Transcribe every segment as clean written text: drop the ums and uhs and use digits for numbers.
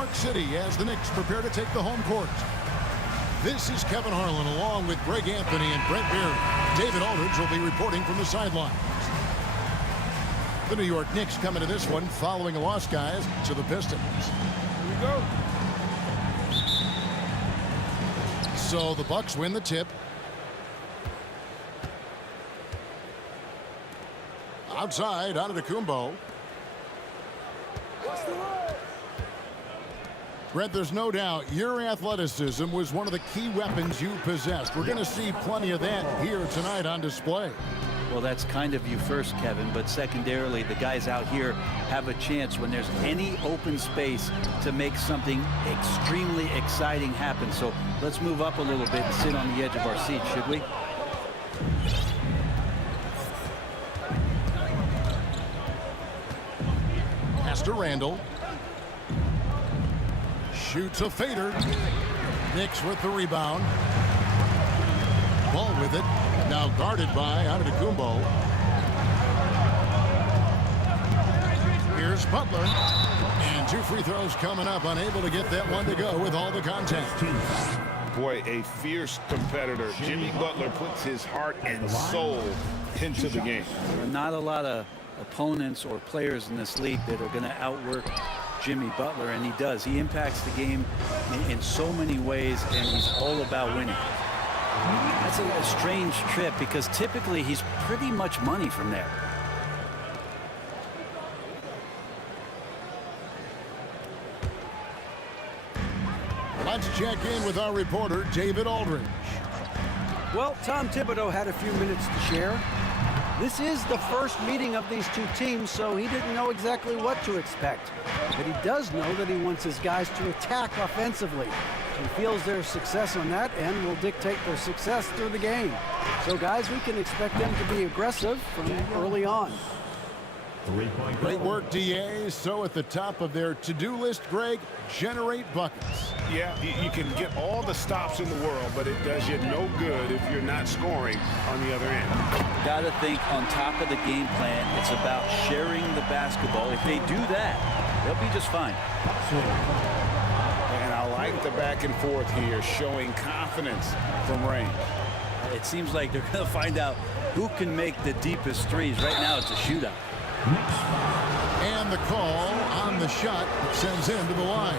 York City as the Knicks prepare to take the home court. This is Kevin Harlan along with Greg Anthony and Brent Beard. David Aldridge will be reporting from the sidelines. The New York Knicks come into this one following a loss, guys, to the Pistons. Here we go. So the Bucks win the tip. Outside, Antetokounmpo. Brent, there's no doubt your athleticism was one of the key weapons you possessed. We're going to see plenty of that here tonight on display. Well, that's kind of you first, Kevin, but secondarily, the guys out here have a chance when there's any open space to make something extremely exciting happen. So let's move up a little bit and sit on the edge of our seat, should we? Pass to Randall. Shoots a fader. Knicks with the rebound. Ball with it. Now guarded by Antetokounmpo. Here's Butler. And 2 free throws coming up. Unable to get that one to go with all the contact. Boy, a fierce competitor. Jimmy Butler puts his heart and soul into the game. There are not a lot of opponents or players in this league that are going to outwork Jimmy Butler, and he does. He impacts the game in so many ways, and he's all about winning. That's a strange trip because typically he's pretty much money from there. Let's check in with our reporter, David Aldridge. Well, Tom Thibodeau had a few minutes to share. This is the first meeting of these two teams, so he didn't know exactly what to expect. But he does know that he wants his guys to attack offensively. He feels their success on that end will dictate their success through the game. So, guys, we can expect them to be aggressive from early on. Great work, DA. So at the top of their to-do list, Greg, generate buckets. Yeah, you can get all the stops in the world, but it does you no good if you're not scoring on the other end. Got to think on top of the game plan, it's about sharing the basketball. If they do that, they'll be just fine. And I like the back and forth here, showing confidence from range. It seems like they're going to find out who can make the deepest threes. Right now, it's a shootout. And the call on the shot sends him to the line.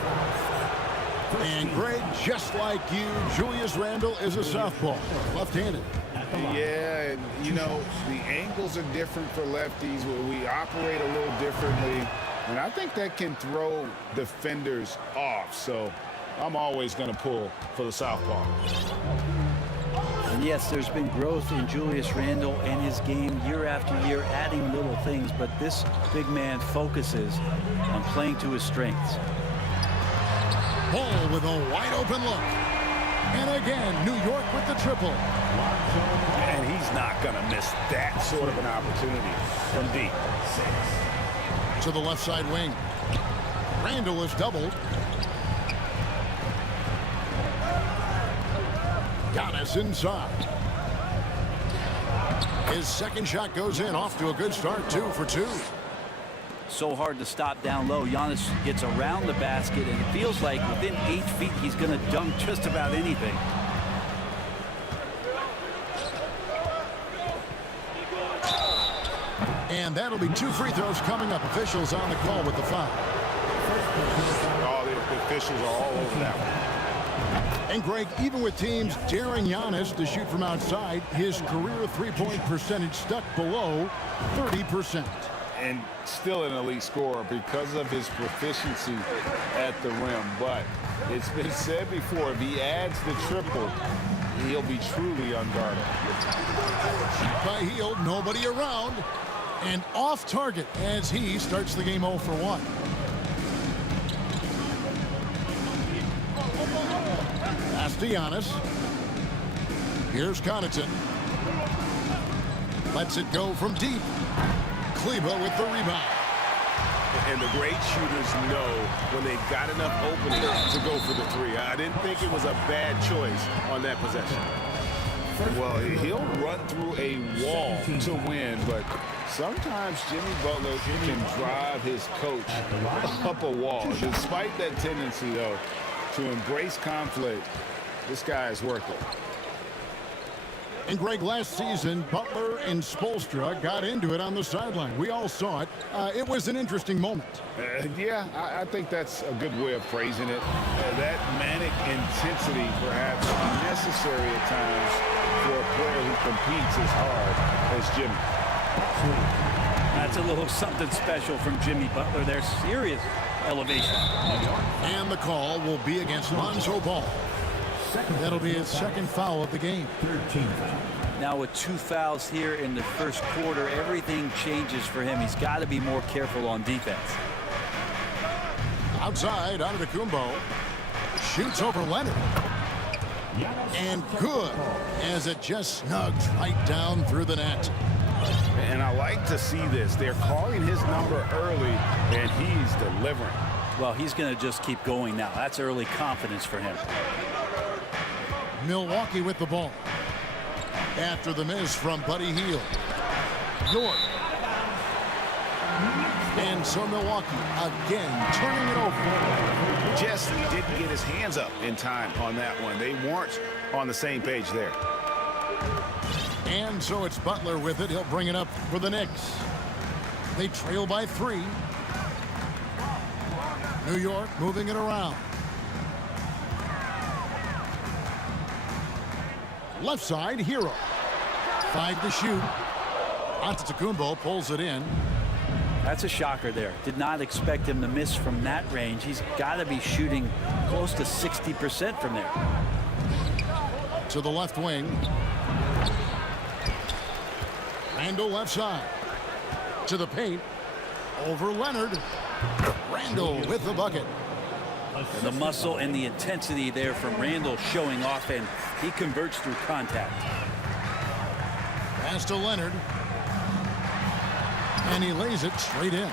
And Greg, just like you, Julius Randle is a southpaw, left-handed. Yeah, and you know, the angles are different for lefties. We operate a little differently, and I think that can throw defenders off. So I'm always going to pull for the southpaw. And yes, there's been growth in Julius Randle and his game year after year, adding little things, but this big man focuses on playing to his strengths. Ball with a wide open look. And again, New York with the triple. And he's not going to miss that sort of an opportunity from deep. To the left side wing. Randle is doubled. Giannis inside. His second shot goes in, off to a good start, 2 for 2. So hard to stop down low. Giannis gets around the basket, and it feels like within 8 feet he's going to dunk just about anything. And that'll be 2 free throws coming up. Officials on the call with the foul. Oh, the officials are all over that one. And Greg, even with teams daring Giannis to shoot from outside, his career three-point percentage stuck below 30%. And still an elite scorer because of his proficiency at the rim. But it's been said before, if he adds the triple, he'll be truly unguarded. By Hield, nobody around. And off target as he starts the game 0 for 1. Pass to Giannis. Here's Connaughton. Lets it go from deep. Kleber with the rebound. And the great shooters know when they've got enough opening to go for the three. I didn't think it was a bad choice on that possession. Well, he'll run through a wall to win, but sometimes Jimmy Butler can drive his coach up a wall. Despite that tendency, though, to embrace conflict, this guy is worth it. And Greg, last season, Butler and Spoelstra got into it on the sideline. We all saw it. It was an interesting moment. Yeah, I think that's a good way of phrasing it. That manic intensity, perhaps necessary at times for a player who competes as hard as Jimmy. That's a little something special from Jimmy Butler. There's serious elevation. And the call will be against Lonzo Ball. That'll be his second foul of the game. Now with 2 fouls here in the first quarter, everything changes for him. He's got to be more careful on defense. Outside, Antetokounmpo shoots over Leonard. And good, as it just snugs right down through the net. And I like to see this. They're calling his number early, and he's delivering. Well, he's going to just keep going now. That's early confidence for him. Milwaukee with the ball. After the miss from Buddy Hield. York. And so Milwaukee again turning it over. Just didn't get his hands up in time on that one. They weren't on the same page there. And so it's Butler with it. He'll bring it up for the Knicks. They trail by 3. New York moving it around. Left side, Hero. 5 to shoot. Antetokounmpo pulls it in. That's a shocker there. Did not expect him to miss from that range. He's got to be shooting close to 60% from there. To the left wing. Randall left side. To the paint. Over Leonard. Randall with the bucket. The muscle and the intensity there from Randall showing off, and he converts through contact. Pass to Leonard. And he lays it straight in.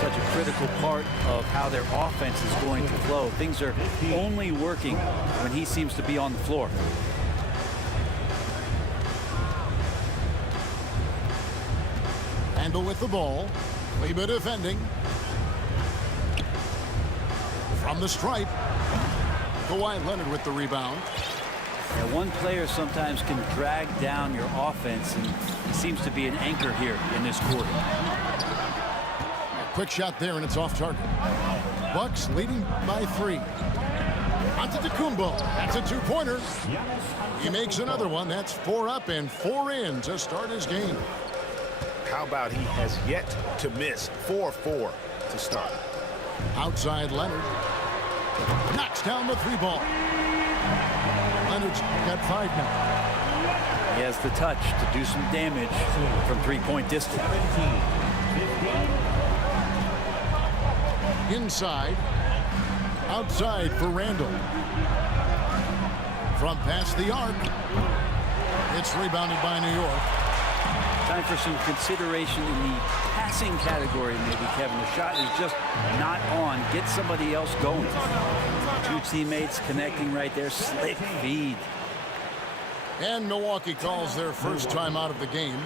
Such a critical part of how their offense is going to flow. Things are only working when he seems to be on the floor. Randall with the ball. Leba defending. From the stripe. Kawhi Leonard with the rebound. And one player sometimes can drag down your offense, and he seems to be an anchor here in this quarter. Quick shot there, and it's off target. Bucks leading by 3. Antetokounmpo. That's a 2-pointer. He makes another one. That's 4 up and 4 in to start his game. How about he has yet to miss 4-4 to start. Outside Leonard. Knocks down the 3-ball. Leonard's got 5 now. He has the touch to do some damage from 3-point distance. Inside. Outside for Randall. From past the arc. It's rebounded by New York. Time for some consideration in the passing category, maybe, Kevin. The shot is just not on. Get somebody else going. 2 teammates connecting right there. Slick feed. And Milwaukee calls their first time out of the game.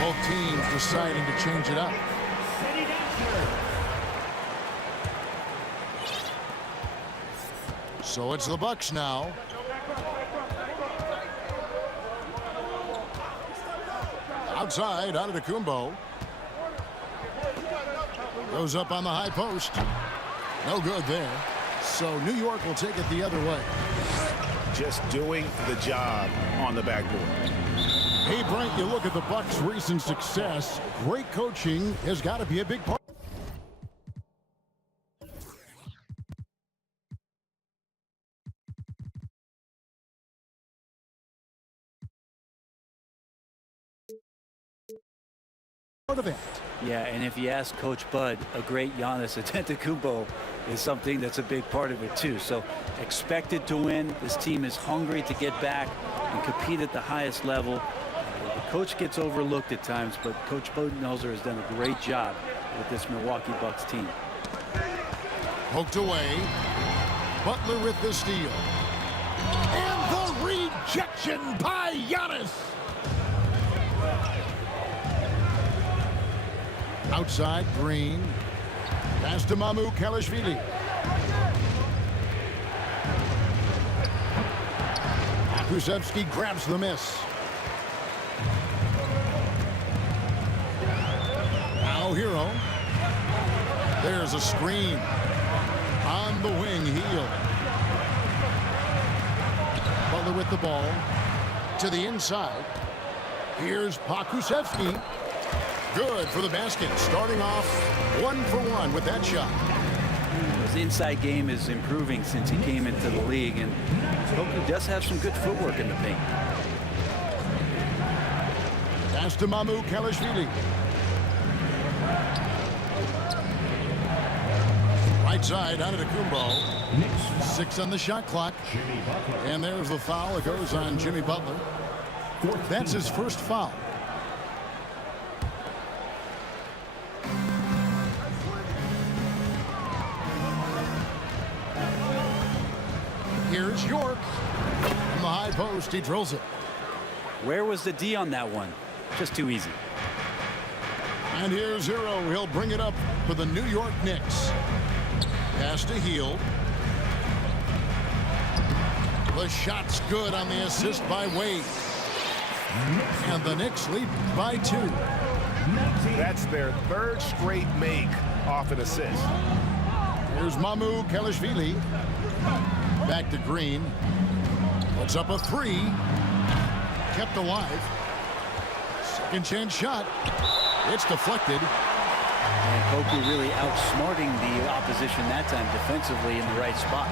Both teams deciding to change it up. So it's the Bucks now. Outside, Antetokounmpo. Goes up on the high post. No good there. So New York will take it the other way. Just doing the job on the backboard. Hey, Brent, you look at the Bucks' recent success. Great coaching has got to be a big part. event. Yeah, and if you ask Coach Bud, a great Giannis Antetokounmpo is something that's a big part of it too. So expected to win. This team is hungry to get back and compete at the highest level. The coach gets overlooked at times, but Coach Budenholzer has done a great job with this Milwaukee Bucks team. Poked away. Butler with the steal. And the rejection by Giannis. Outside, Green. Pass to Mamu Kelishvili. Kuszewski grabs the miss. Now Hero. There's a screen. On the wing, heel. Butler with the ball. To the inside. Here's Kuszewski. Good for the basket. Starting off 1 for 1 with that shot. His inside game is improving since he came into the league, and Koku does have some good footwork in the paint. Pass to Mamu Kelishvili. Right side, Antetokounmpo. 6 on the shot clock. And there's the foul. It goes on Jimmy Butler. That's his first foul. Here's York. From the high post, he drills it. Where was the D on that one? Just too easy. And here's Hero. He'll bring it up for the New York Knicks. Pass to Hield. The shot's good on the assist by Wade. And the Knicks lead by 2. That's their 3rd straight make off an assist. Here's Mamu Kelishvili. Back to Green. Puts up a 3. Kept alive. Second chance shot. It's deflected. And Koku really outsmarting the opposition that time defensively in the right spot.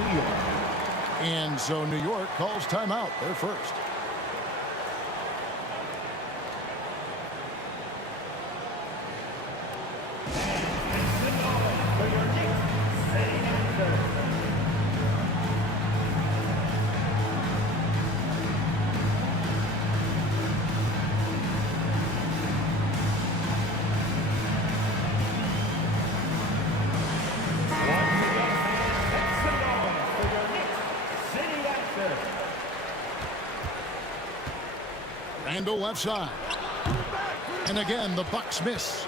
And so New York calls timeout. They're first. Randall left side. And again, the Bucks miss.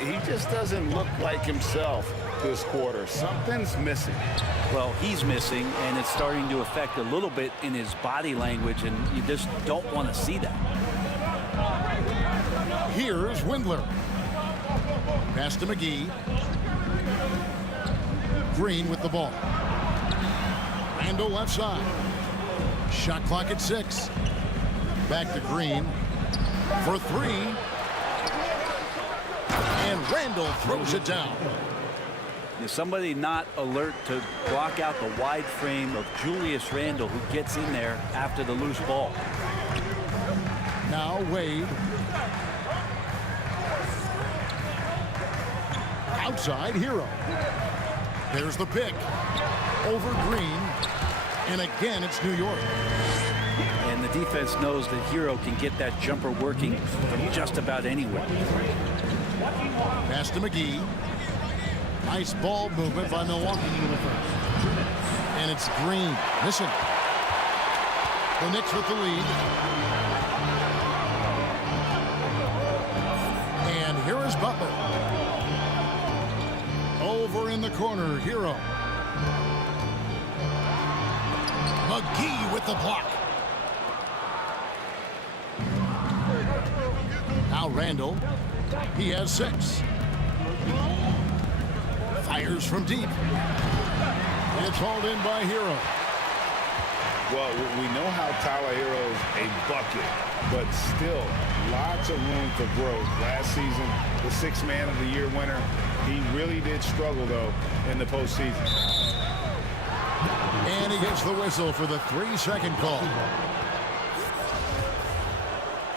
He just doesn't look like himself this quarter. Something's missing. Well, he's missing, and it's starting to affect a little bit in his body language, and you just don't want to see that. Here's Windler. Pass to McGee. Green with the ball. Randall left side. Shot clock at 6. Back to Green for 3. And Randall throws it down. Is somebody not alert to block out the wide frame of Julius Randle, who gets in there after the loose ball? Now Wade. Outside, Hero. There's the pick. Over Green. And again, it's New York. And the defense knows that Hero can get that jumper working from just about anywhere. Pass to McGee. Nice ball movement by Milwaukee. And it's Green. Missing. The Knicks with the lead. And here is Butler. Over in the corner, Hero. McGee with the block. Now Randall. He has 6. Fires from deep. It's hauled in by Hero. Well, we know how Tyler Hero's a bucket, but still lots of room for growth. Last season, the 6th Man of the Year winner, he really did struggle, though, in the postseason. And he gets the whistle for the 3-second call.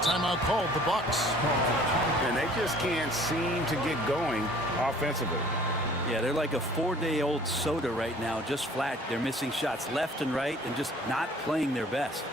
Timeout called the Bucks. And they just can't seem to get going offensively. Yeah, they're like a 4-day-old soda right now, just flat. They're missing shots left and right and just not playing their best.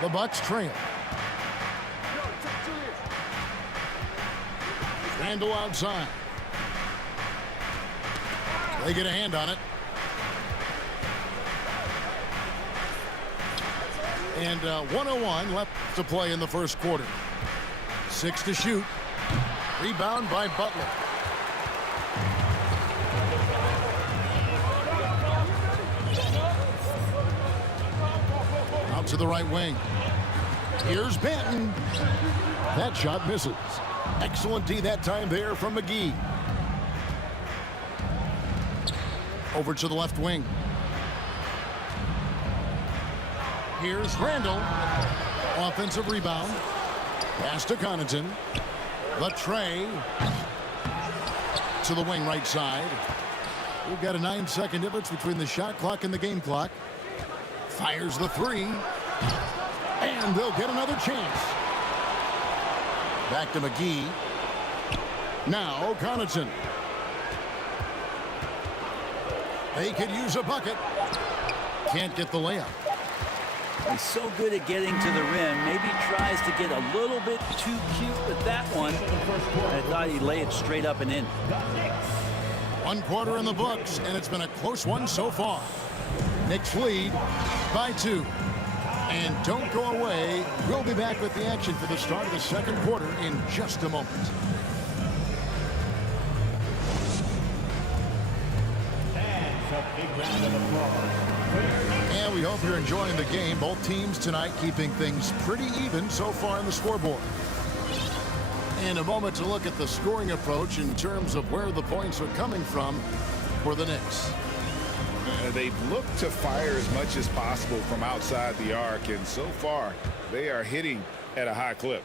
The Bucks trail. Randall outside. They get a hand on it. And 1:01 left to play in the first quarter. 6 to shoot. Rebound by Butler. Out to the right wing. Here's Banton. That shot misses. Excellent D that time there from McGee. Over to the left wing. Here's Randall. Offensive rebound. Pass to Connaughton. The tray. To the wing right side. We've got a 9-second difference between the shot clock and the game clock. Fires the three. And they'll get another chance. Back to McGee. Now Connaughton. They could use a bucket. Can't get the layup. He's so good at getting to the rim. Maybe tries to get a little bit too cute with that one. I thought he'd lay it straight up and in. 1 quarter in the books, and it's been a close one so far. Knicks lead by 2. And don't go away. We'll be back with the action for the start of the second quarter in just a moment. And we hope you're enjoying the game. Both teams tonight keeping things pretty even so far in the scoreboard. In a moment to look at the scoring approach in terms of where the points are coming from for the Knicks. They've looked to fire as much as possible from outside the arc, and so far they are hitting at a high clip.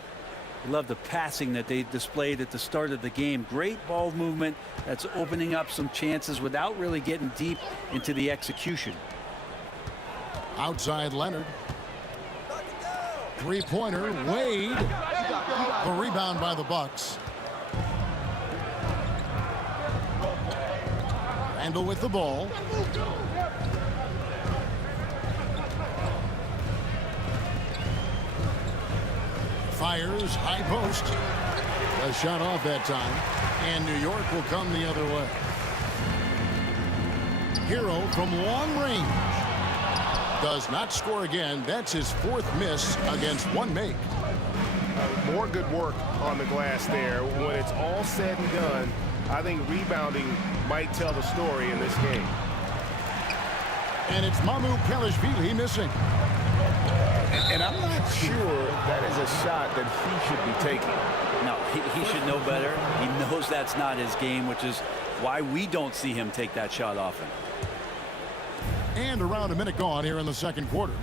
I love the passing that they displayed at the start of the game. Great ball movement that's opening up some chances without really getting deep into the execution. Outside Leonard. Three-pointer. Wade. The rebound by the Bucks. Randall with the ball. Fires high post. A shot off that time. And New York will come the other way. Hero from long range. Does not score again. That's his 4th miss against 1 make. More good work on the glass there. When it's all said and done, I think rebounding might tell the story in this game. And it's Mamu Pelishvili missing. And I'm not sure that is a shot that he should be taking. No, he should know better. He knows that's not his game, which is why we don't see him take that shot often. And around a minute gone here in the second quarter.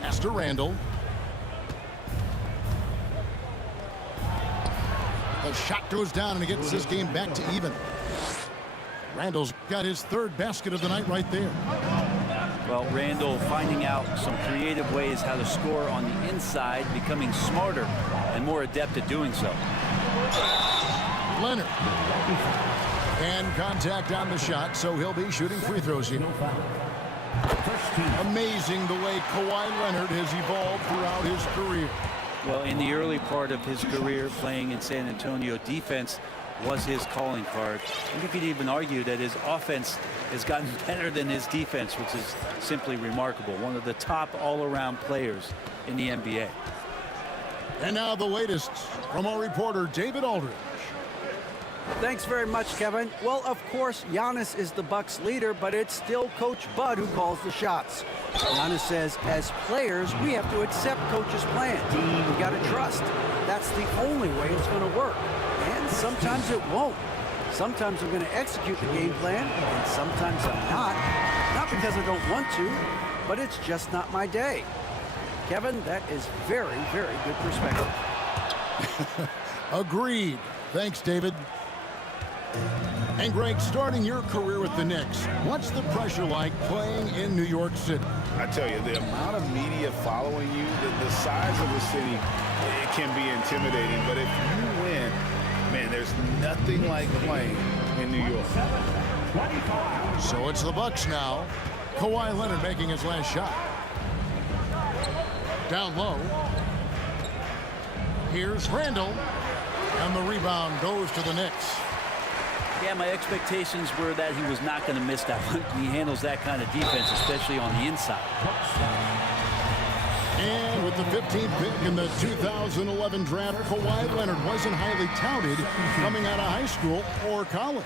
Pass to Randall. The shot goes down and he gets this game back to even. Randall's got his 3rd basket of the night right there. Well, Randall finding out some creative ways how to score on the inside, becoming smarter and more adept at doing so. Leonard. And contact on the shot, so he'll be shooting free throws here. Amazing the way Kawhi Leonard has evolved throughout his career. Well, in the early part of his career playing in San Antonio, defense was his calling card. And you could even argue that his offense has gotten better than his defense, which is simply remarkable. One of the top all-around players in the NBA. And now the latest from our reporter, David Aldridge. Thanks very much, Kevin. Well, of course, Giannis is the Bucks leader, but it's still Coach Bud who calls the shots. Giannis says, as players, we have to accept Coach's plan. We got to trust. That's the only way it's going to work. And sometimes it won't. Sometimes I'm going to execute the game plan, and sometimes I'm not. Not because I don't want to, but it's just not my day. Kevin, that is very, very good perspective. Agreed. Thanks, David. And Greg, starting your career with the Knicks, what's the pressure like playing in New York City? I tell you, the amount of media following you, the size of the city, it can be intimidating. But if you win, man, there's nothing like playing in New York. So it's the Bucks now. Kawhi Leonard making his last shot. Down low. Here's Randall. And the rebound goes to the Knicks. Yeah, my expectations were that he was not going to miss that one. He handles that kind of defense, especially on the inside. And with the 15th pick in the 2011 draft, Kawhi Leonard wasn't highly touted coming out of high school or college.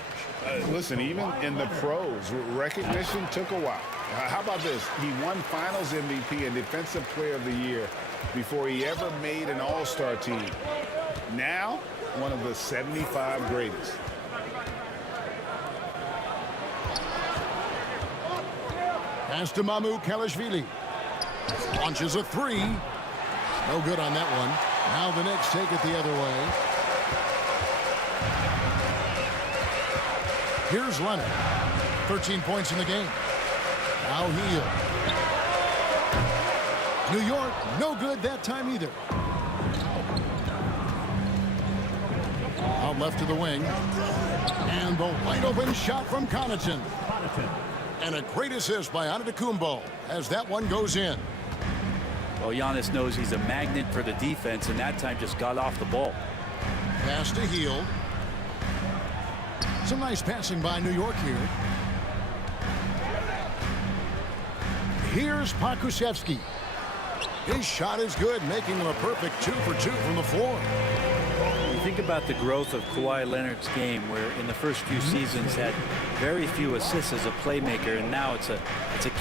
Listen, even in the pros, recognition took a while. How about this? He won Finals MVP and Defensive Player of the Year before he ever made an All-Star team. Now, one of the 75 greatest. Pass to Mamu Kalashvili. Launches a three. No good on that one. Now the Knicks take it the other way. Here's Leonard. 13 points in the game. Now Hield. New York, no good that time either. Out left to the wing. And the wide open shot from Connaughton. And a great assist by Antetokounmpo as that one goes in. Well, Giannis knows he's a magnet for the defense, and that time just got off the ball. Pass to Hield. Some nice passing by New York here. Here's Pokusevski. His shot is good, making him a perfect 2 for 2 from the floor. You think about the growth of Kawhi Leonard's game, where in the first few seasons had very few assists as a playmaker, and now it's a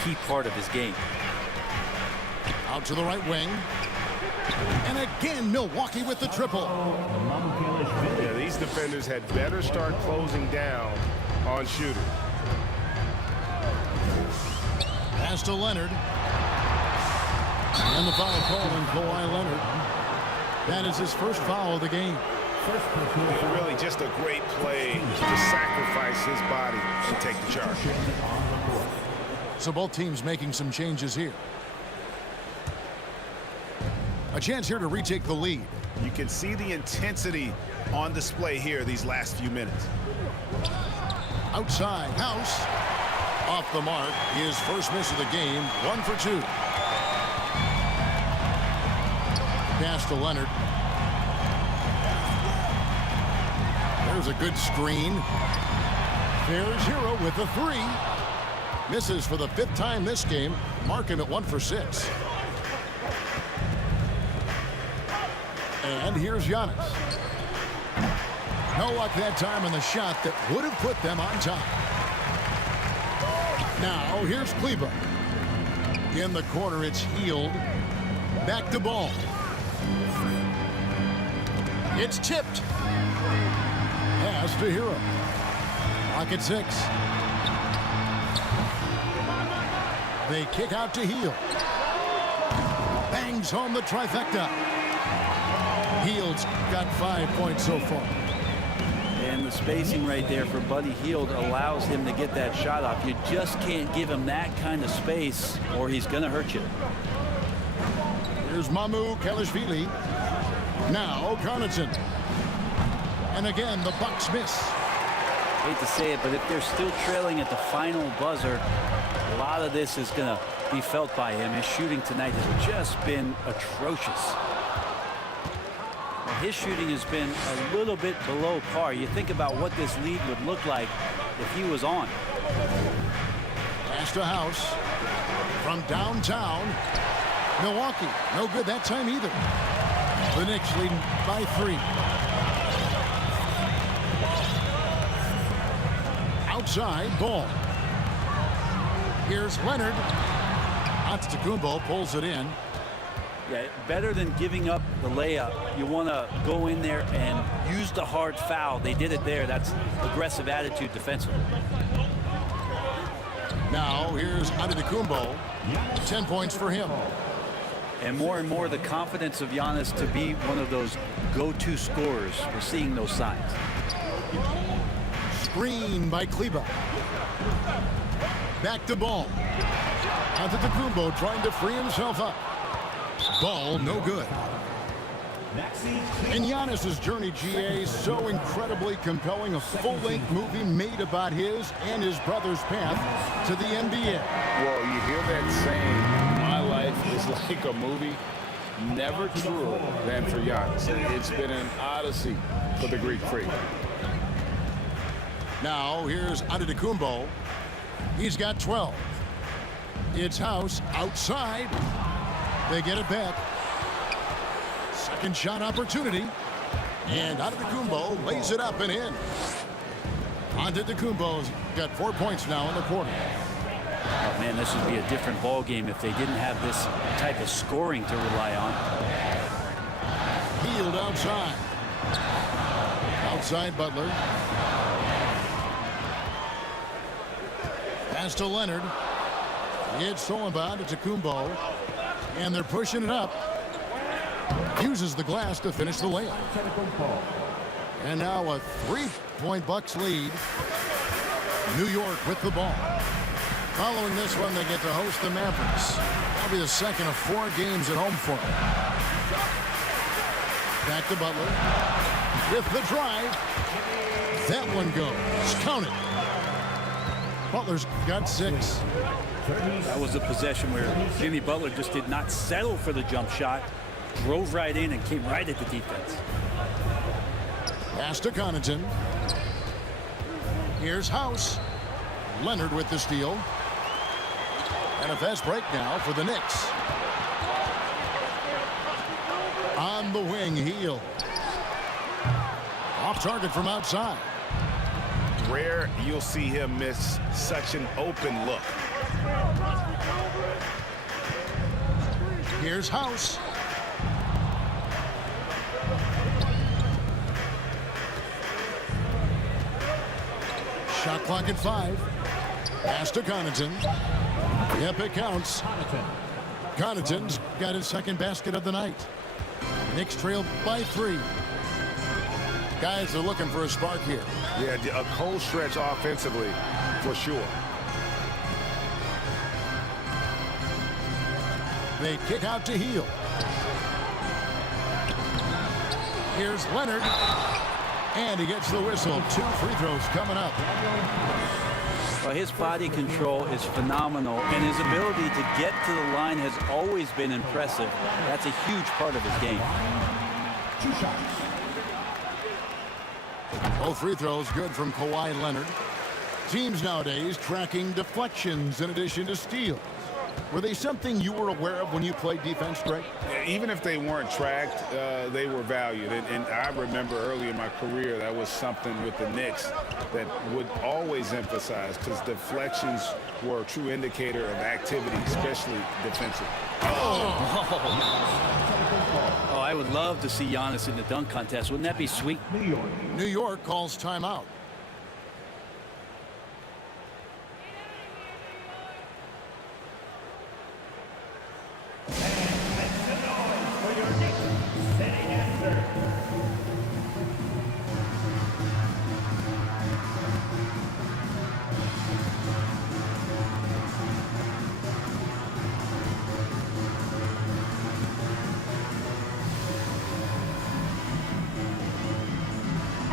key part of his game. Out to the right wing. And again, Milwaukee with the triple. Yeah, these defenders had better start closing down on shooters. Pass to Leonard. And the foul called on Kawhi Leonard. That is his first foul of the game. Really just a great play to sacrifice his body and take the charge. So both teams making some changes here. A chance here to retake the lead. You can see the intensity on display here these last few minutes. Outside, House. Off the mark. His first miss of the game. 1 for 2. Pass to Leonard. There's a good screen. There's Hero with a 3. Misses for the 5th time this game. Mark him at 1 for 6. And here's Giannis. No luck that time on the shot that would have put them on top. Now here's Kleber. In the corner, it's Hield. Back to ball. It's tipped. Pass to Hero. Clock at 6. They kick out to Hield. Bangs home the trifecta. Hield's got 5 points so far. And the spacing right there for Buddy Hield allows him to get that shot off. You just can't give him that kind of space or he's going to hurt you. Here's Mamu Kalashvili. Now Connaughton. And again, the Bucks miss. Hate to say it, but if they're still trailing at the final buzzer, a lot of this is going to be felt by him. His shooting tonight has just been atrocious. His shooting has been a little bit below par. You think about what this lead would look like if he was on. Pass to House. From downtown. Milwaukee. No good that time either. The Knicks leading by 3. outside. Ball. Here's Leonard. Antetokounmpo pulls it in. Yeah, better than giving up the layup. You want to go in there and use the hard foul. They did it there. That's aggressive attitude defensively. Now here's Antetokounmpo. 10 points for him. And more the confidence of Giannis to be one of those go-to scorers. We're seeing those signs. Screen by Kleba. Back to Ball. Antetokounmpo trying to free himself up. Ball no good. And Giannis's journey, GA, so incredibly compelling. A full-length movie made about his and his brother's path to the NBA. Well, you hear that saying, my life is like a movie. Never truer than for Giannis. It's been an odyssey for the Greek freak. Now here's Antetokounmpo. He's got 12. It's House outside. They get it back. Second shot opportunity. And Antetokounmpo lays it up and in. Antetokounmpo's got 4 points now in the quarter. Oh, man, this would be a different ball game if they didn't have this type of scoring to rely on. Healed outside. Outside Butler. Pass to Leonard. It's stolen by Antetokounmpo. And they're pushing it up. Uses the glass to finish the layup. And now a 3-point Bucks lead. New York with the ball. Following this one, they get to host the Mavericks. That'll be the second of 4 games at home for them. Back to Butler. With the drive. That one goes. Count it. Butler's got 6. That was a possession where Jimmy Butler just did not settle for the jump shot. Drove right in and came right at the defense. Pass to Connaughton. Here's House. Leonard with the steal. And a fast break now for the Knicks. On the wing, Heel. Off target from outside. Rare you'll see him miss such an open look. Here's House. Shot clock at 5. Pass to Connaughton. Yep, it counts. Connaughton's got his second basket of the night. Knicks trail by 3. Guys are looking for a spark here. Yeah, a cold stretch offensively, for sure. They kick out to Heel. Here's Leonard. And he gets the whistle. 2 free throws coming up. Well, his body control is phenomenal, and his ability to get to the line has always been impressive. That's a huge part of his game. 2 shots. Both free throws good from Kawhi Leonard. Teams nowadays tracking deflections in addition to steals. Were they something you were aware of when you played defense, Greg? Even if they weren't tracked, they were valued. And I remember early in my career, that was something with the Knicks that would always emphasize, because deflections were a true indicator of activity, especially defensive. Oh, I would love to see Giannis in the dunk contest. Wouldn't that be sweet? New York calls timeout.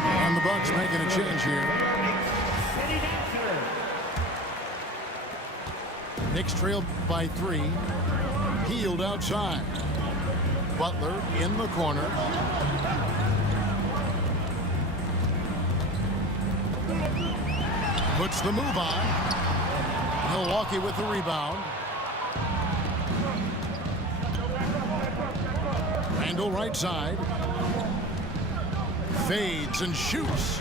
And the Bucks making a change here. Knicks trailed by 3. Healed outside. Butler in the corner. Puts the move on. Milwaukee with the rebound. Randall right side. Fades and shoots.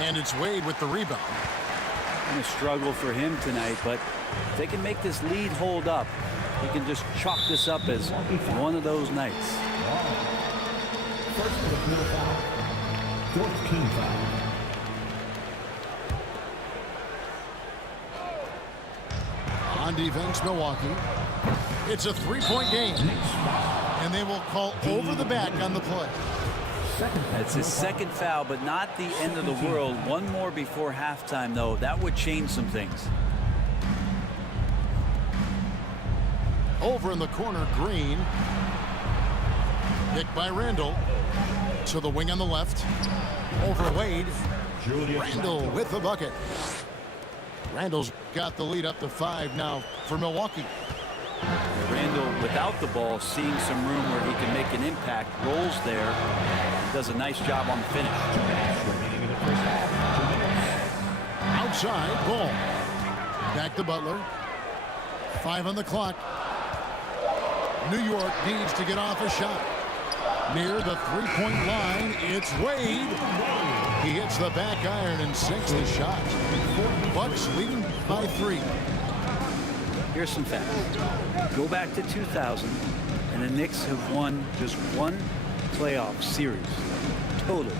And it's Wade with the rebound. Been a struggle for him tonight, but if they can make this lead hold up, he can just chalk this up as one of those nights. First personal foul. Fourth team foul. On defense, Milwaukee. It's a three-point game. And they will call over the back on the play. It's his second foul, but not the end of the world. One more before halftime, though. That would change some things. Over in the corner, Green. Picked by Randall. To the wing on the left. Over Wade. Randall with the bucket. Randall's got the lead up to 5 now for Milwaukee. Randall, without the ball, seeing some room where he can make an impact, rolls there, does a nice job on the finish. Outside, ball. Back to Butler. 5 on the clock. New York needs to get off a shot. Near the three-point line, it's Wade. He hits the back iron and sinks the shot. Bucks leading by 3. Here's some facts. Go back to 2000, and the Knicks have won just one playoff series. Total.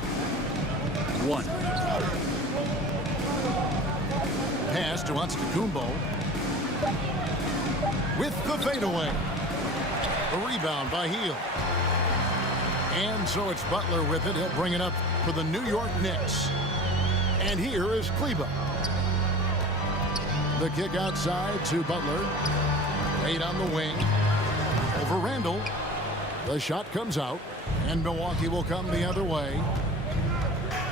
1. Pass to Antetokounmpo. With the fadeaway. A rebound by Hield. And so it's Butler with it. He'll bring it up for the New York Knicks. And here is Kleber. The kick outside to Butler. Wade on the wing. Over Randall. The shot comes out. And Milwaukee will come the other way.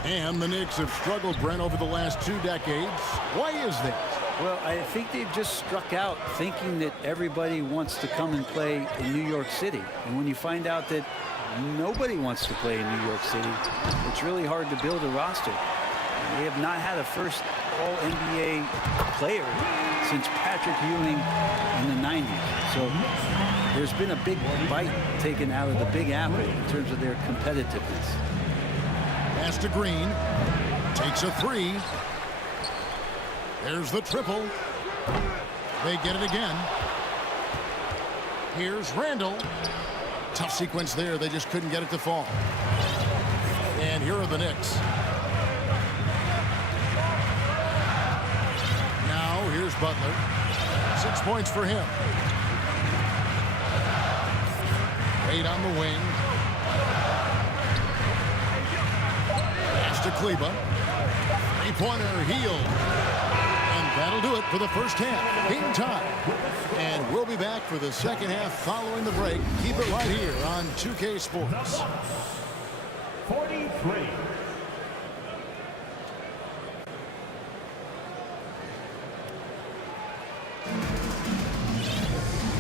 And the Knicks have struggled, Brent, over the last 2 decades. Why is that? Well, I think they've just struck out thinking that everybody wants to come and play in New York City. And when you find out that nobody wants to play in New York City, it's really hard to build a roster. They have not had a first All-NBA player since Patrick Ewing in the 90s. So there's been a big bite taken out of the Big Apple in terms of their competitiveness. Pass to Green. Takes a 3. There's the triple. They get it again. Here's Randall. Tough sequence there. They just couldn't get it to fall. And here are the Knicks. Now here's Butler. 6 points for him. Wade on the wing. Pass to Kleber. Three-pointer, Hield. And that'll do it for the first half. Game time. And we'll be back for the second half following the break. Keep it right here on 2K Sports. 43.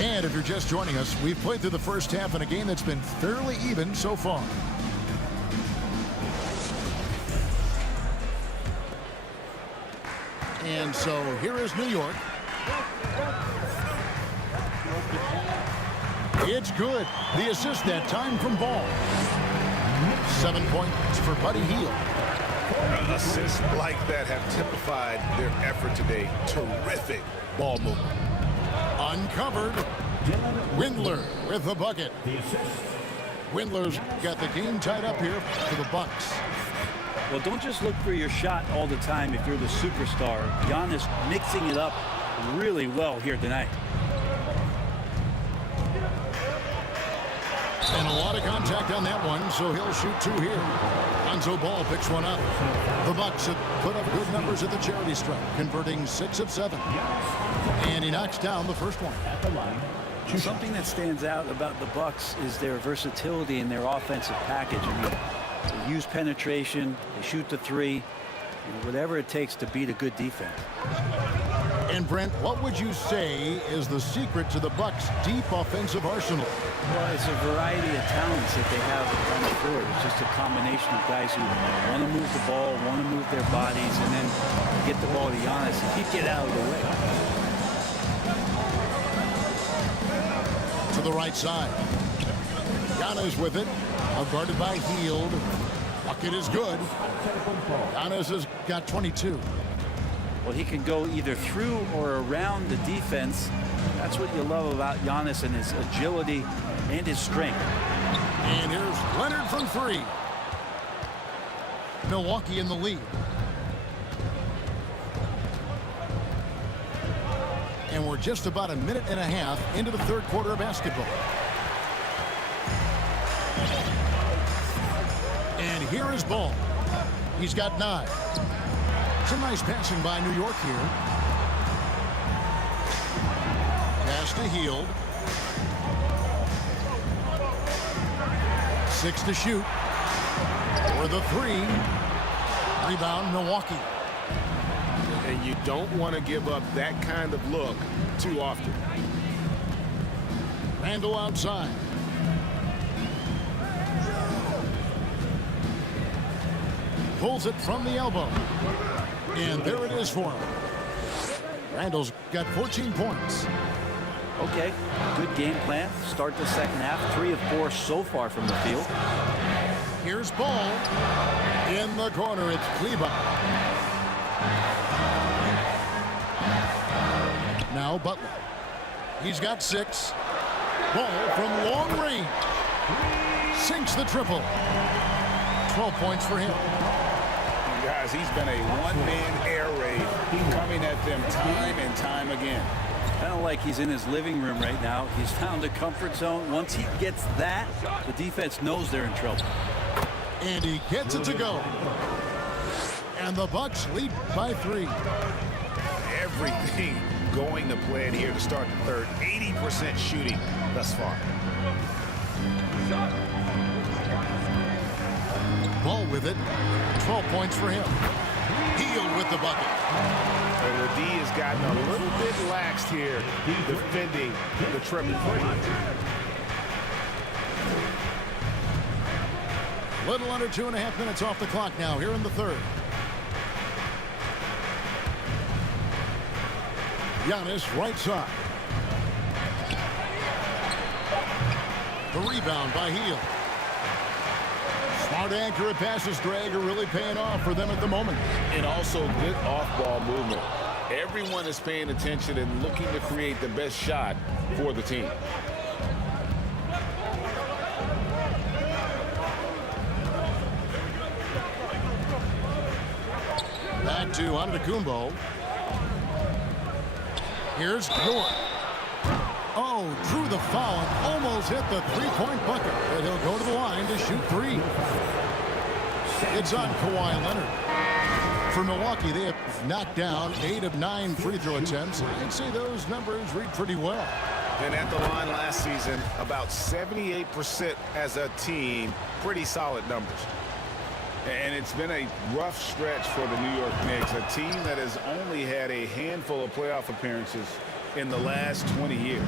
And if you're just joining us, we've played through the first half in a game that's been fairly even so far. And so here is New York. It's good. The assist that time from Ball. 7 points for Buddy Hield. Assists like that have typified their effort today. Terrific ball movement. Uncovered. Windler with the bucket. Windler's got the game tied up here for the Bucks. Well, don't just look for your shot all the time if you're the superstar. Giannis mixing it up really well here tonight. And a lot of contact on that one, so he'll shoot 2 here. Lonzo Ball picks one up. The Bucks have put up good numbers at the charity stripe, converting 6 of 7. And he knocks down the first one. At the line. Something that stands out about the Bucks is their versatility in their offensive package. I mean, they use penetration, they shoot the 3, whatever it takes to beat a good defense. And Brent, what would you say is the secret to the Bucks' deep offensive arsenal? Well, it's a variety of talents that they have on the floor. It's just a combination of guys who want to move the ball, want to move their bodies, and then get the ball to Giannis and keep it out of the way. To the right side. Giannis with it. Guarded by Hield. Bucket is good. Giannis has got 22. Well, he can go either through or around the defense. That's what you love about Giannis and his agility and his strength. And here's Leonard from three. Milwaukee in the lead. And we're just about a minute and a half into the third quarter of basketball. And here is Ball. He's got 9. Some nice passing by New York here. Pass to Hield. 6 to shoot. For the 3. Rebound, Milwaukee. And you don't want to give up that kind of look too often. Randall outside. Pulls it from the elbow. And there it is for him. Randall's got 14 points. Okay, good game plan. Start the second half. 3 of 4 so far from the field. Here's Ball. In the corner, it's Kleber. Now Butler. He's got 6. Ball from long range. Sinks the triple. 12 points for him. Guys, he's been a one-man air raid coming at them time and time again. Kind of like he's in his living room right now. He's found a comfort zone. Once he gets that, the defense knows they're in trouble. And he gets it to go. And the Bucks lead by 3. Everything going to plan here to start the third. 80% shooting thus far. Ball with it. 12 points for him. Hield with the bucket. And the D has gotten a little bit laxed here defending the triple. Little under 2.5 minutes off the clock now here in the third. Giannis right side. The rebound by Hield. Smart accurate passes, Greg, are really paying off for them at the moment. And also good off-ball movement. Everyone is paying attention and looking to create the best shot for the team. Back to Antetokounmpo. Here's York. Oh, drew the foul and almost hit the three-point bucket. But he'll go to the line to shoot 3. It's on Kawhi Leonard. For Milwaukee, they have knocked down 8 of 9 free throw attempts. I'd say those numbers read pretty well. And at the line last season, about 78% as a team. Pretty solid numbers. And it's been a rough stretch for the New York Knicks, a team that has only had a handful of playoff appearances in the last 20 years.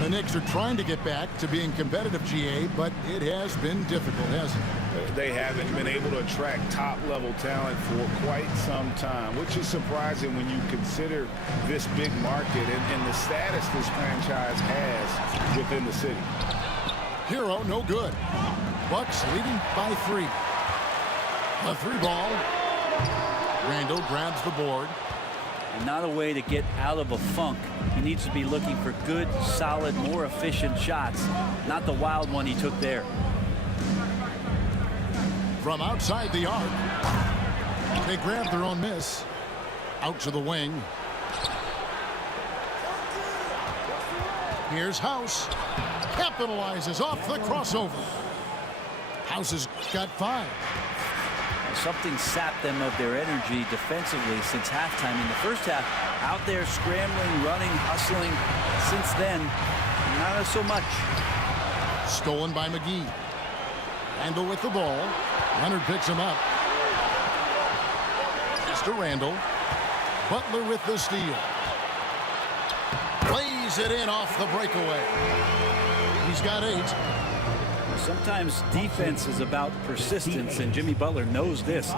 The Knicks are trying to get back to being competitive, GA, but it has been difficult, hasn't it? They haven't been able to attract top-level talent for quite some time, which is surprising when you consider this big market and the status this franchise has within the city. Hero, no good. Bucks leading by 3. A 3 ball. Randall grabs the board. And not a way to get out of a funk. He needs to be looking for good, solid, more efficient shots, not the wild one he took there. From outside the arc. They grab their own miss. Out to the wing. Here's House. Capitalizes off the crossover. House has got 5. Something sapped them of their energy defensively since halftime. In the first half, out there scrambling, running, hustling. Since then, not so much. Stolen by McGee. Randall with the ball. Leonard picks him up. Mr. Randall. Butler with the steal. Plays it in off the breakaway. He's got 8. Sometimes defense is about persistence, and Jimmy Butler knows this.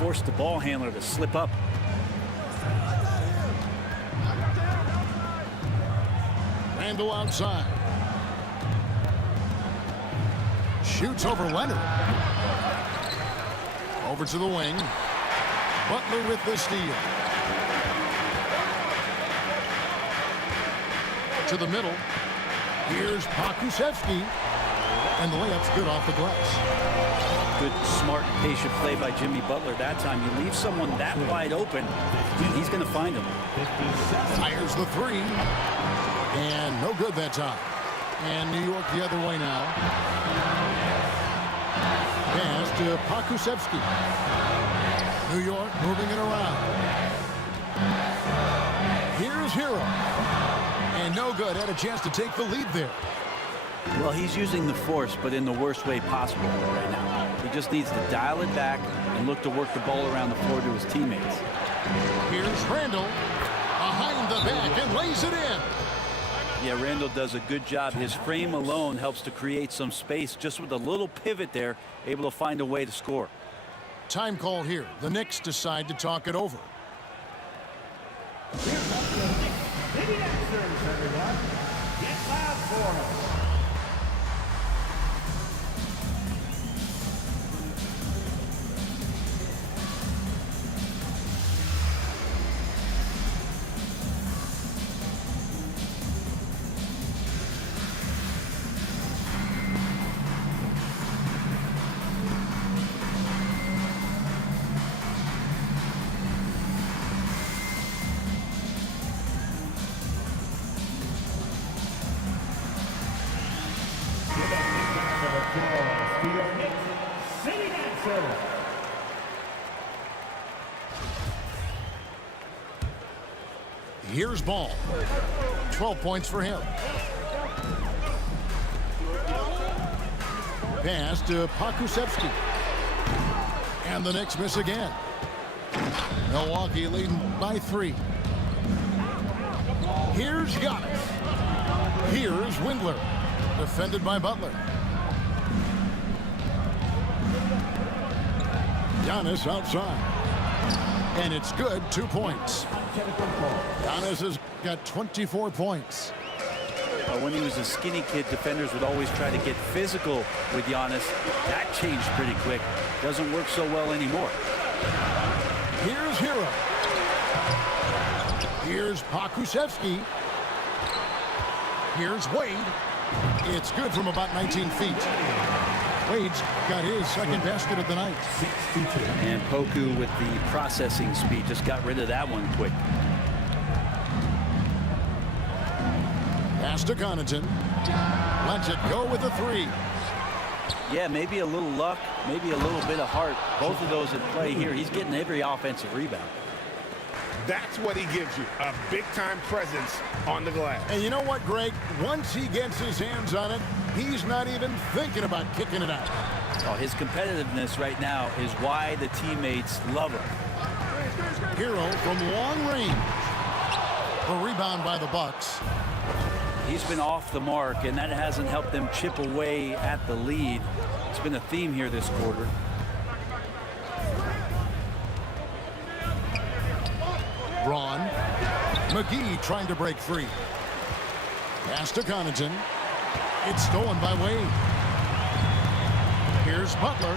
Forced the ball handler to slip up. Randall outside. Shoots over Leonard. Over to the wing. Butler with the steal. To the middle. Here's Pokusevski. And the layup's good off the glass. Good, smart, patient play by Jimmy Butler that time. You leave someone that wide open, he's going to find him. Fires the three. And no good that time. And New York the other way now. Pass to Pokusevski. New York moving it around. Here's Hero. And no good. Had a chance to take the lead there. Well, he's using the force, but in the worst way possible right now. He just needs to dial it back and look to work the ball around the floor to his teammates. Here's Randall behind the back and lays it in. Yeah, Randall does a good job. His frame alone helps to create some space. Just with a little pivot there, able to find a way to score. Time call here. The Knicks decide to talk it over. City dancers, everyone. Get loud for them. Here's Ball. 12 points for him. Pass to Pokusevski. And the Knicks miss again. Milwaukee leading by 3. Here's Giannis. Here's Windler. Defended by Butler. Giannis outside. And it's good. 2 points. Giannis has got 24 points. When he was a skinny kid, defenders would always try to get physical with Giannis. That changed pretty quick. Doesn't work so well anymore. Here's Hero. Here's Pokusevski. Here's Wade. It's good from about 19 feet. Wade's got his second basket of the night. And Poku with the processing speed just got rid of that one quick. Pass to Connaughton. Lets it go with a 3. Yeah, maybe a little luck, maybe a little bit of heart. Both of those at play here. He's getting every offensive rebound. That's what he gives you, a big-time presence on the glass. And you know what, Greg? Once he gets his hands on it, he's not even thinking about kicking it out. Oh, his competitiveness right now is why the teammates love him. Hero from long range. A rebound by the Bucks. He's been off the mark, and that hasn't helped them chip away at the lead. It's been a theme here this quarter. Braun. McGee trying to break free. Pass to Connaughton. It's stolen by Wade. Here's Butler.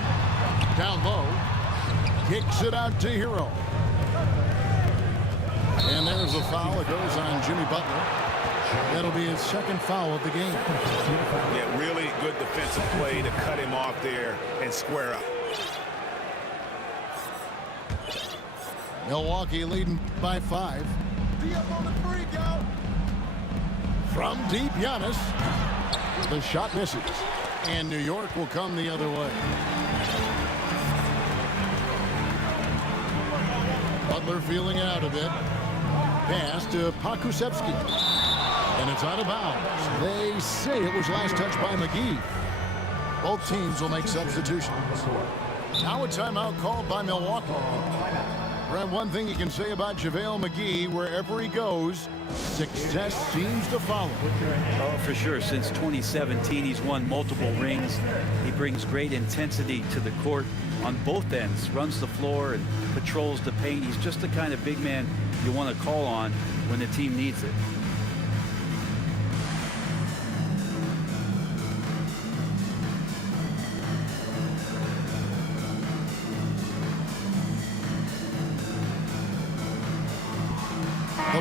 Down low. Kicks it out to Hero. And there's a foul. It goes on Jimmy Butler. That'll be his second foul of the game. Yeah, really good defensive play to cut him off there and square up. Milwaukee leading by 5. From deep, Giannis. The shot misses. And New York will come the other way. Butler feeling out a bit. Pass to Pokusevski. And it's out of bounds. They say it was last touched by McGee. Both teams will make substitutions. Now a timeout called by Milwaukee. Brad, one thing you can say about JaVale McGee, wherever he goes, success seems to follow. Oh, for sure. Since 2017, he's won multiple rings. He brings great intensity to the court on both ends, runs the floor and patrols the paint. He's just the kind of big man you want to call on when the team needs it.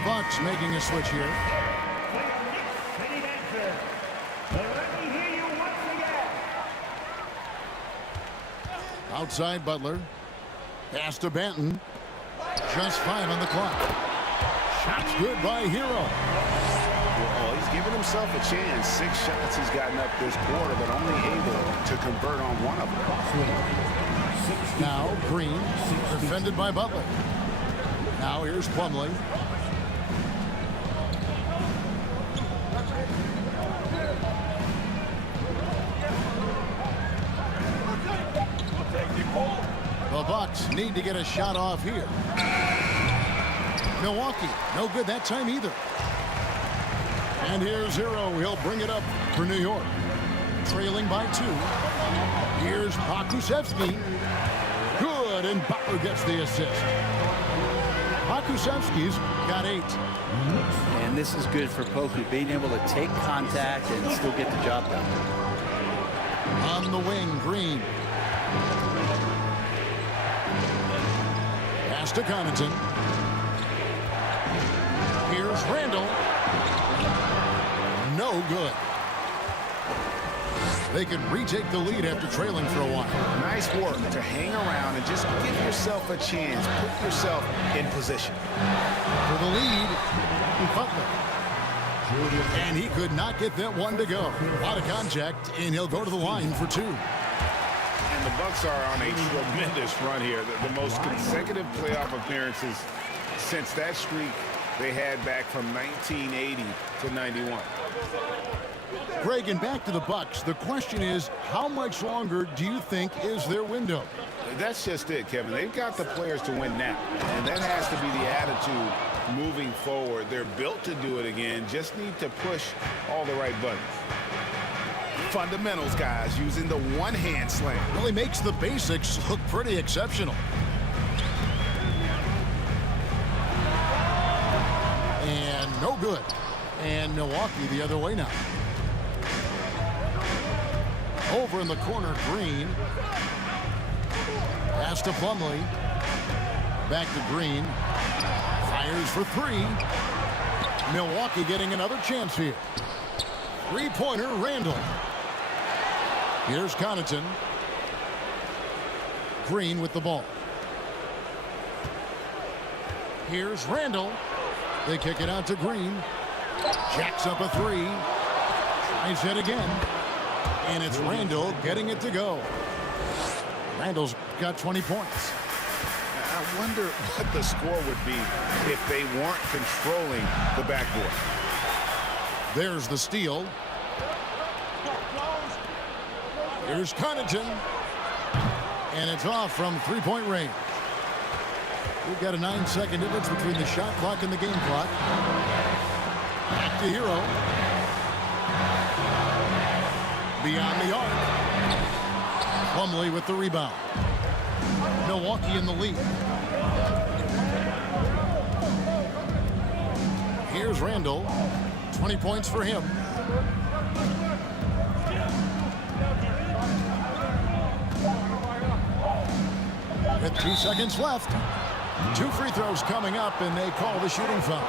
Bucks making a switch here. For your Knicks city dancer. Let me hear you once again. Outside Butler. Pass to Banton. Just 5 on the clock. Shots good by Hero. Well, he's given himself a chance. 6 shots he's gotten up this quarter, but only able to convert on one of them. Now Green, defended by Butler. Now here's Plumlee. The Bucks need to get a shot off here. Milwaukee, no good that time either. And here's Hero. He'll bring it up for New York. Trailing by 2. Here's Pokusevski. Good, and Butler gets the assist. Pokusevski's got 8. And this is good for Poku, being able to take contact and still get the job done. On the wing, Green. Pass to Connaughton. Here's Randall. No good. They can retake the lead after trailing for a while. Nice work to hang around and just give yourself a chance. Put yourself in position. For the lead, Butler. And he could not get that one to go. A lot of contact, and he'll go to the line for 2. And the Bucks are on a tremendous run here. The most consecutive playoff appearances since that streak they had back from 1980 to 91. Greg, and back to the Bucks. The question is, how much longer do you think is their window? That's just it, Kevin. They've got the players to win now, and that has to be the attitude moving forward. They're built to do it again, just need to push all the right buttons. Fundamentals, guys, using the one-hand slam. Really makes the basics look pretty exceptional. And no good. And Milwaukee the other way now. Over in the corner, Green. Pass to Plumlee. Back to Green. Fires for 3. Milwaukee getting another chance here. 3-pointer, Randall. Here's Connaughton. Green with the ball. Here's Randall. They kick it out to Green. Jacks up a 3. Tries it again. And it's Randall getting it to go. Randall's got 20 points. I wonder what the score would be if they weren't controlling the backboard. There's the steal. Here's Connaughton. And it's off from 3-point range. We've got a 9-second difference between the shot clock and the game clock. Back to Hero. Beyond the arc. Plumlee with the rebound. Milwaukee in the lead. Here's Randall. 20 points for him. With 2 seconds left. 2 free throws coming up, and they call the shooting foul.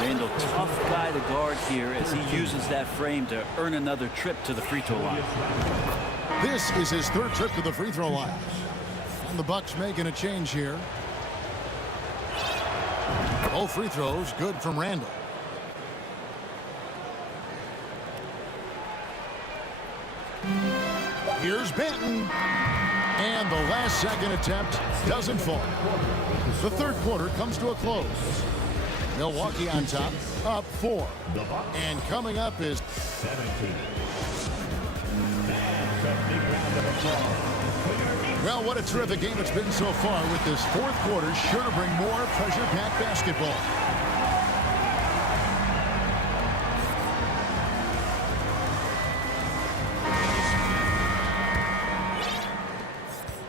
Randall, tough guy to guard here as he uses that frame to earn another trip to the free throw line. This is his 3rd trip to the free throw line. And the Bucks making a change here. Both free throws good from Randall. Here's Banton. And the last second attempt doesn't fall. The 3rd quarter comes to a close. Milwaukee on top, up 4. And coming up is 17. Well, what a terrific game it's been so far, with this 4th quarter sure to bring more pressure-packed basketball.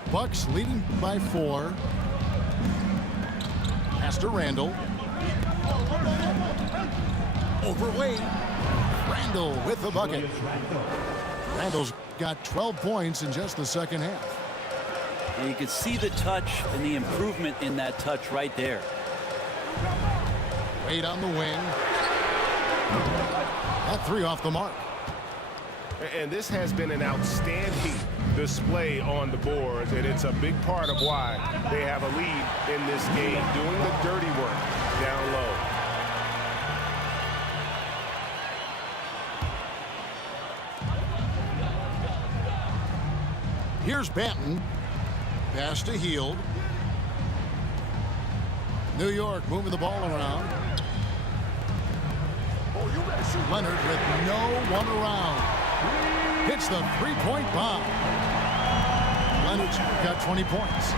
Bucks leading by 4. Pass to Randall. Overweight. Randall with the bucket. Randall's got 12 points in just the second half. And you can see the touch and the improvement in that touch right there. Wade on the wing. That three off the mark. And this has been an outstanding display on the boards, and it's a big part of why they have a lead in this game, doing the dirty work down low. Here's Banton. Pass to Hield. New York moving the ball around. Leonard with no one around. Hits the three-point bomb. Leonard's got 20 points.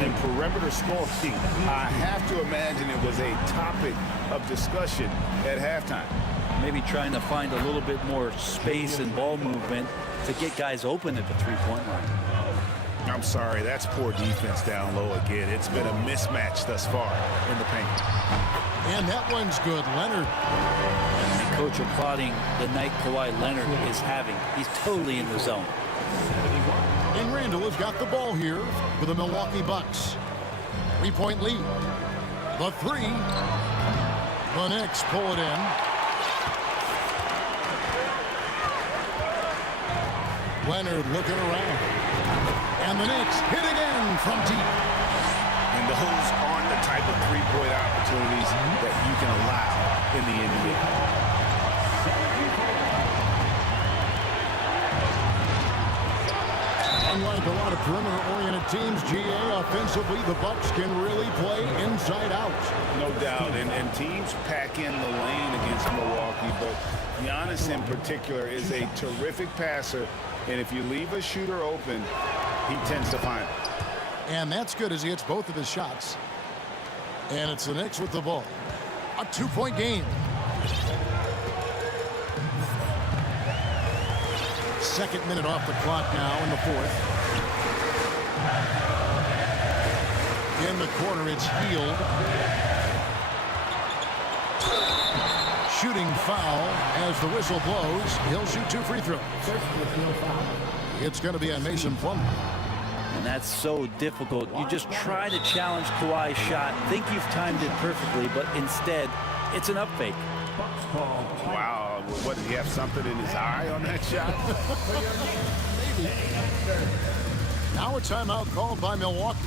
And perimeter scoring, I have to imagine it was a topic of discussion at halftime. Maybe trying to find a little bit more space and ball movement to get guys open at the three-point line. I'm sorry, that's poor defense down low again. It's been a mismatch thus far in the paint. And that one's good. Leonard. And coach applauding the night Kawhi Leonard is having. He's totally in the zone. And Randall has got the ball here for the Milwaukee Bucks. 3-point lead. The three. The Knicks pull it in. Leonard looking around. And the Knicks hit again from deep. And those aren't the type of three-point opportunities that you can allow in the NBA. Unlike a lot of perimeter-oriented teams, GA, offensively, the Bucks can really play inside out. No doubt, and teams pack in the lane against Milwaukee, but Giannis in particular is a terrific passer, and if you leave a shooter open, he tends to find it. And that's good as he hits both of his shots. And it's the Knicks with the ball. A 2-point game. Second minute off the clock now in the fourth. In the corner, it's Hield. Shooting foul as the whistle blows. He'll shoot 2 free throws. It's going to be on Mason Plumlee. And that's so difficult. You just try to challenge Kawhi's shot, think you've timed it perfectly, but instead, it's an up fake. Wow, what, did he have something in his eye on that shot? Maybe. Now a timeout called by Milwaukee.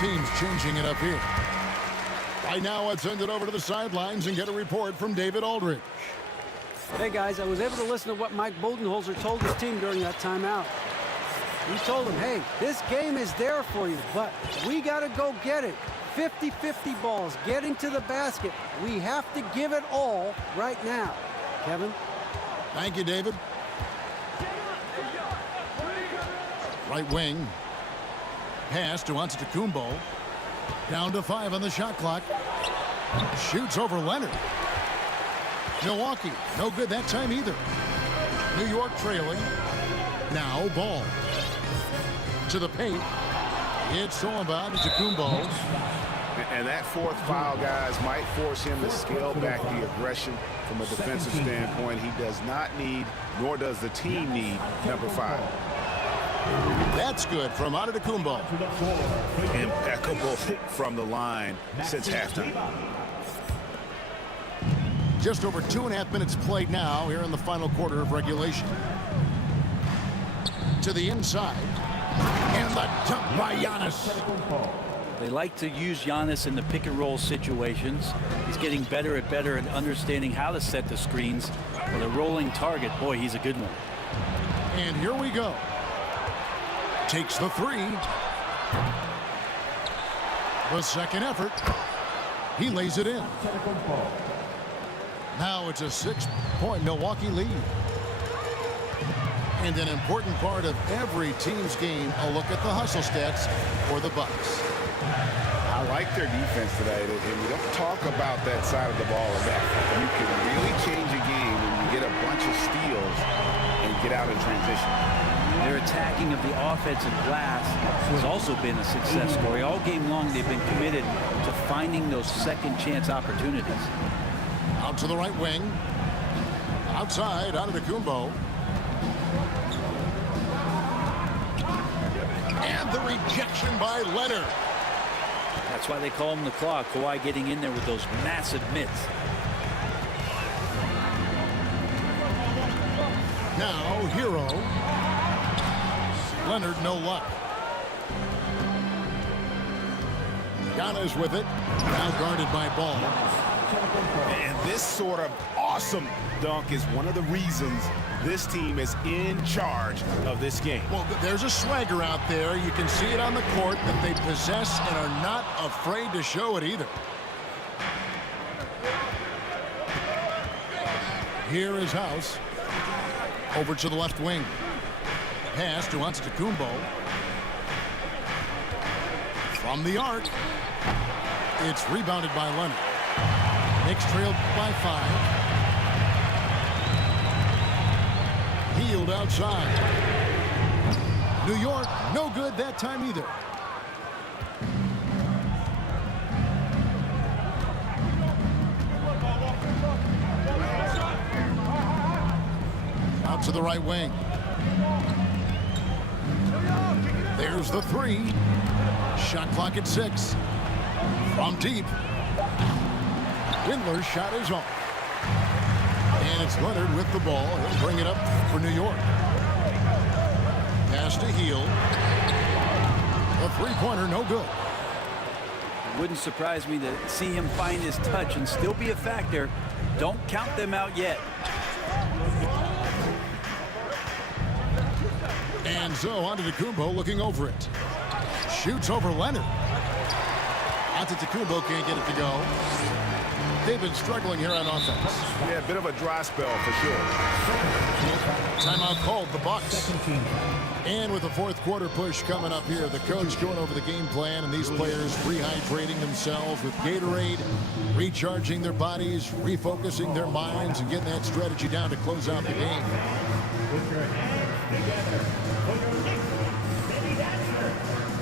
Teams changing it up here. Right now, let's send it over to the sidelines and get a report from David Aldridge. Hey, guys, I was able to listen to what Mike Budenholzer told his team during that timeout. He told them, hey, this game is there for you, but we got to go get it. 50-50 balls, getting to the basket. We have to give it all right now. Kevin? Thank you, David. Right wing. Pass to Antetokounmpo. Down to 5 on the shot clock. Shoots over Leonard. Milwaukee, no good that time either. New York trailing. Now ball. To the paint. It's all about Antetokounmpo. And that fourth foul, guys, might force him to scale back the aggression from a defensive standpoint. He does not need, nor does the team need, number 5. That's good from Antetokounmpo. Impeccable from the line since halftime. Just over 2.5 minutes played now here in the final quarter of regulation. To the inside. And the dunk by Giannis. They like to use Giannis in the pick and roll situations. He's getting better at understanding how to set the screens. With a rolling target, boy, he's a good one. And here we go. Takes the three. The second effort. He lays it in. Now it's a 6-point Milwaukee lead. And an important part of every team's game, a look at the hustle stats for the Bucks. I like their defense today, and we don't talk about that side of the ball enough. You can really change a game when you get a bunch of steals and get out in transition. Their attacking of the offensive glass has also been a success story. All game long, they've been committed to finding those second chance opportunities. Out to the right wing. Outside, out of the Kumbo. And the rejection by Leonard. That's why they call him the Claw. Kawhi getting in there with those massive mitts. Now, Hero. Leonard, no luck. Giannis with it. Now guarded by Ball. And this sort of awesome dunk is one of the reasons this team is in charge of this game. Well, there's a swagger out there. You can see it on the court that they possess and are not afraid to show it either. Here is House. Over to the left wing. Pass to Antetokounmpo. From the arc. It's rebounded by Leonard. Knicks trailed by 5. Healed outside. New York, no good that time either. Out to the right wing. There's the 3. Shot clock at 6. From deep. Windler's shot is off. And it's Leonard with the ball. He'll bring it up for New York. Pass to Hield. A three-pointer, no good. It wouldn't surprise me to see him find his touch and still be a factor. Don't count them out yet. And so Antetokounmpo looking over it. Shoots over Leonard. Antetokounmpo can't get it to go. They've been struggling here on offense. Yeah, a bit of a dry spell for sure. Timeout called, the Bucks. And with the fourth quarter push coming up here, the coach going over the game plan and these players rehydrating themselves with Gatorade, recharging their bodies, refocusing their minds, and getting that strategy down to close out the game.